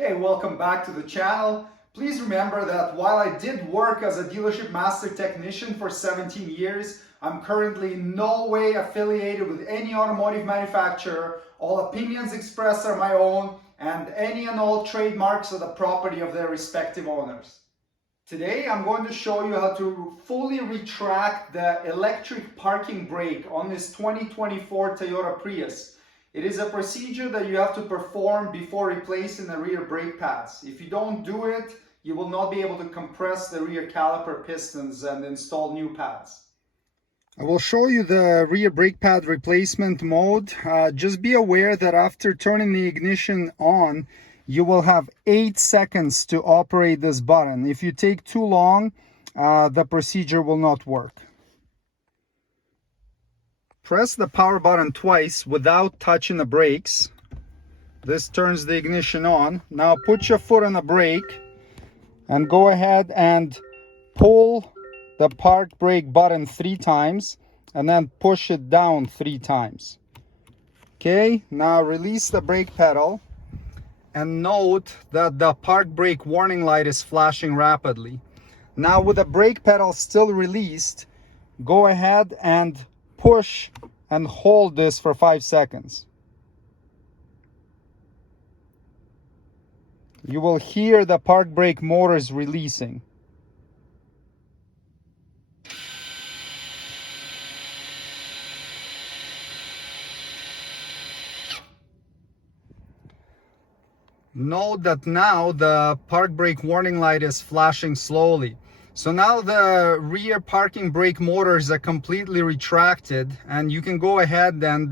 Hey, welcome back to the channel. Please remember that while I did work as a dealership master technician for 17 years, I'm currently in no way affiliated with any automotive manufacturer. All opinions expressed are my own, and any and all trademarks are the property of their respective owners. Today, I'm going to show you how to fully retract the electric parking brake on this 2024 Toyota Prius. It is a procedure that you have to perform before replacing the rear brake pads. If you don't do it, you will not be able to compress the rear caliper pistons and install new pads. I will show you the rear brake pad replacement mode. Just be aware that after turning the ignition on, you will have 8 seconds to operate this button. If you take too long, the procedure will not work. Press the power button twice without touching the brakes. This turns the ignition on. Now put your foot on the brake and go ahead and pull the park brake button 3 times and then push it down 3 times. Okay, now release the brake pedal and note that the park brake warning light is flashing rapidly. Now with the brake pedal still released, go ahead and push and hold this for 5 seconds. You will hear the park brake motors releasing. Note that now the park brake warning light is flashing slowly. So now the rear parking brake motors are completely retracted, and you can go ahead and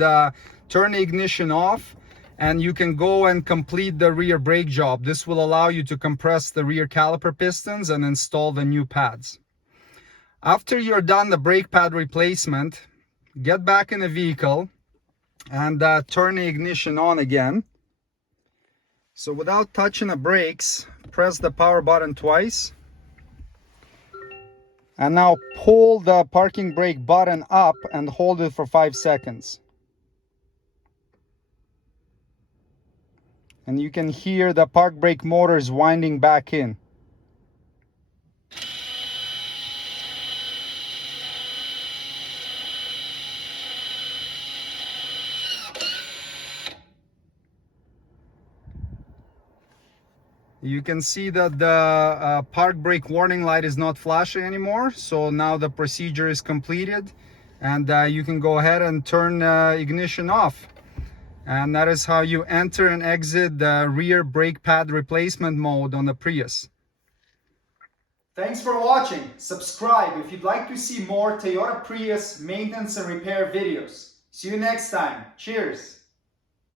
turn the ignition off, and you can go and complete the rear brake job. This will allow you to compress the rear caliper pistons and install the new pads. After you're done the brake pad replacement, get back in the vehicle and turn the ignition on again. So without touching the brakes, press the power button twice. And now pull the parking brake button up and hold it for 5 seconds. And you can hear the park brake motors winding back in. You can see that the park brake warning light is not flashing anymore. So now the procedure is completed, and you can go ahead and turn ignition off. And that is how you enter and exit the rear brake pad replacement mode on the Prius. Thanks for watching. Subscribe if you'd like to see more Toyota Prius maintenance and repair videos. See you next time. Cheers.